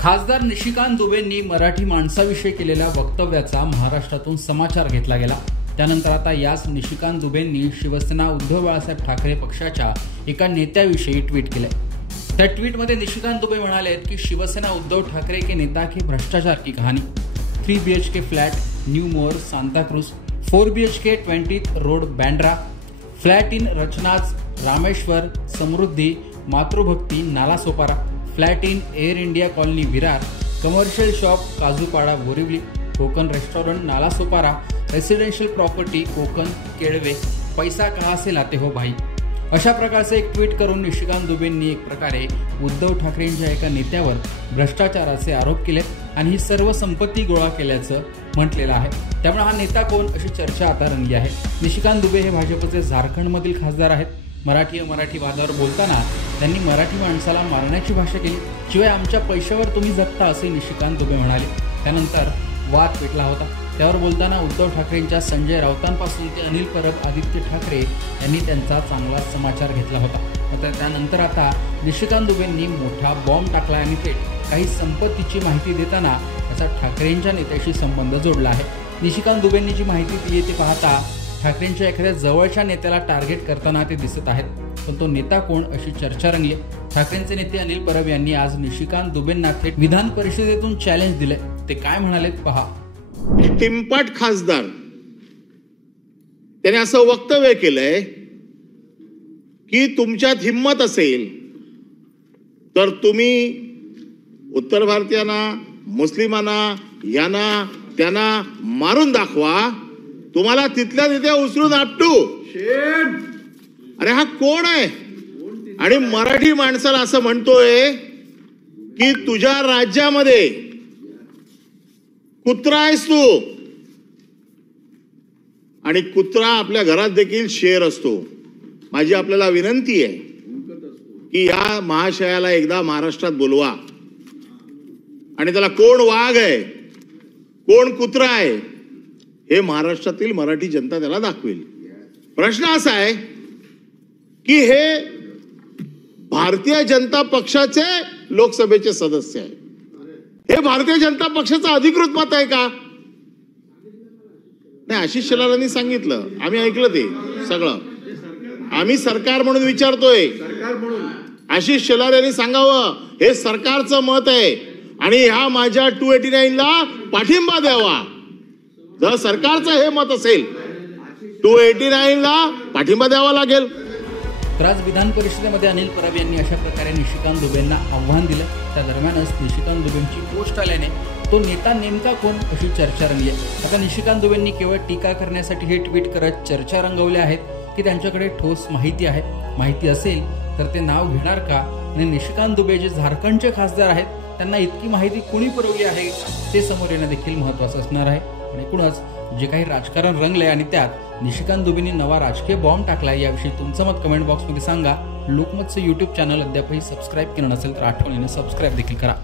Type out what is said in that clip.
खासदार निशिकांत दुबेंनी मराठी माणसाविषयी केलेल्या वक्तव्याचा महाराष्ट्रातून समाचार घेतला गेला। त्यानंतर आता याच निशिकांत दुबेंनी शिवसेना उद्धव बाळासाहेब ठाकरे पक्षाच्या एका नेत्याविषयी ट्विट केले। त्या ट्विटमध्ये निशिकांत दुबे म्हणाले की शिवसेना उद्धव ठाकरे के नेता की भ्रष्टाचार की कहानी, 3 BHK फ्लैट न्यू मोर Santa Cruz, 4 BHK 20th road Bandra, flat in Rachna's Rameshwar Samruddhi Matrubhakti Nalasopara, flat in Air India colony Virar, commercial shop Kajupada Borivali, Kokan restaurant Nalasopara, residential property Kokan Kelve, पैसा कहाँ से लाते हो भाई, अशा प्रकारचे एक ट्विट करून निशिकांत दुबेंनी एक प्रकारे उद्धव ठाकरेंच्या एका नेत्यावर भ्रष्टाचाराचे आरोप केले आणि ही सर्व संपत्ती गोळा केल्याचं म्हटलेलं आहे। त्यामुळे हा नेता कोण अशी चर्चा आता रंगली आहे। निशिकांत दुबे हे भाजपचे झारखंडमधील खासदार आहेत। मराठी वादावर बोलताना त्यांनी मराठी माणसाला मारण्याची भाषा केली, शिवाय आमच्या पैशावर तुम्ही जगता असे निशिकांत दुबे म्हणाले। त्यानंतर वाद पेटला होता। त्यावर बोलताना उद्धव ठाकरेंच्या संजय राऊतांपासून ते अनिल परब आदित्य ठाकरे यांनी त्यांचा चांगला समाचार घेतला होता। मात्र त्यानंतर आता निशिकांत दुबेंनी मोठा बॉम्ब टाकला आणि थेट काही संपत्तीची माहिती देताना त्याचा ठाकरेंच्या नेत्याशी संबंध जोडला आहे। निशिकांत दुबेंनी जी माहिती दिली ते पाहता ठाकरेंच्या एखाद्या जवळच्या नेत्याला टार्गेट करताना ते दिसत आहेत, पण तो नेता कोण अशी चर्चा रंगली। ठाकरेंचे नेते अनिल परब यांनी आज निशिकांत दुबेंना थेट विधान परिषदेतून चॅलेंज दिले। ते काय म्हणालेत पहा। टिंपाट खासदार त्याने असं वक्तव्य केलंय की तुमच्यात हिम्मत असेल तर तुम्ही उत्तर भारतीयांना, मुस्लिमांना, यांना त्यांना मारून दाखवा, तुम्हाला तिथल्या तिथे उचलून आपटू। अरे हा कोण आहे? आणि मराठी माणसाला असं म्हणतोय की तुझ्या राज्यामध्ये कुत्रा आहेस तू, आणि कुत्रा आपल्या घरात देखील शेर असतो। माझी आपल्याला विनंती आहे की या महाशयाला एकदा महाराष्ट्रात बोलवा आणि त्याला कोण वाघ आहे कोण कुत्रा आहे हे महाराष्ट्रातील मराठी जनता त्याला दाखवेल। प्रश्न असा आहे की हे भारतीय जनता पक्षाचे लोकसभेचे सदस्य आहे, हे भारतीय जनता पक्षाचं अधिकृत मत आहे का? नाही, आशिष शेलारांनी सांगितलं, आम्ही ऐकलं ते सगळं। आम्ही सरकार म्हणून विचारतोय, आशिष शेलार यांनी सांगावं हे सरकारचं मत आहे आणि ह्या माझ्या 289 ला पाठिंबा द्यावा। जर सरकारचं हे मत असेल 289 ला पाठिंबा द्यावा लागेल। तर आज विधान परिषदेमध्ये अनिल परब यांनी अशा प्रकारे निशिकांत दुबेंना आव्हान दिलं। त्या दरम्यानच निशिकांत दुबेंची पोस्ट आल्याने तो नेता नेमका कोण अशी चर्चा रंगली। आता निशिकांत दुबेंनी केवळ टीका करण्यासाठी हे ट्विट करत चर्चा रंगवल्या आहेत की त्यांच्याकडे ठोस माहिती आहे। माहिती असेल तर ते नाव घेणार का? आणि निशिकांत दुबे जे झारखंडचे खासदार आहेत त्यांना इतकी माहिती कुणी पुरवली आहे ते समोर येणं देखील महत्त्वाचं असणार आहे। आणि एकूणच जे काही राजकारण रंगलंय आणि त्यात निशिकांत दुबेंनी नवा राजकीय बॉम्ब टाकलाय याविषयी तुमचं मत कमेंट बॉक्समध्ये सांगा। लोकमतचं YouTube चॅनल अद्यापही सबस्क्राईब केलं नसेल तर आठवणीने सबस्क्राईब देखील करा।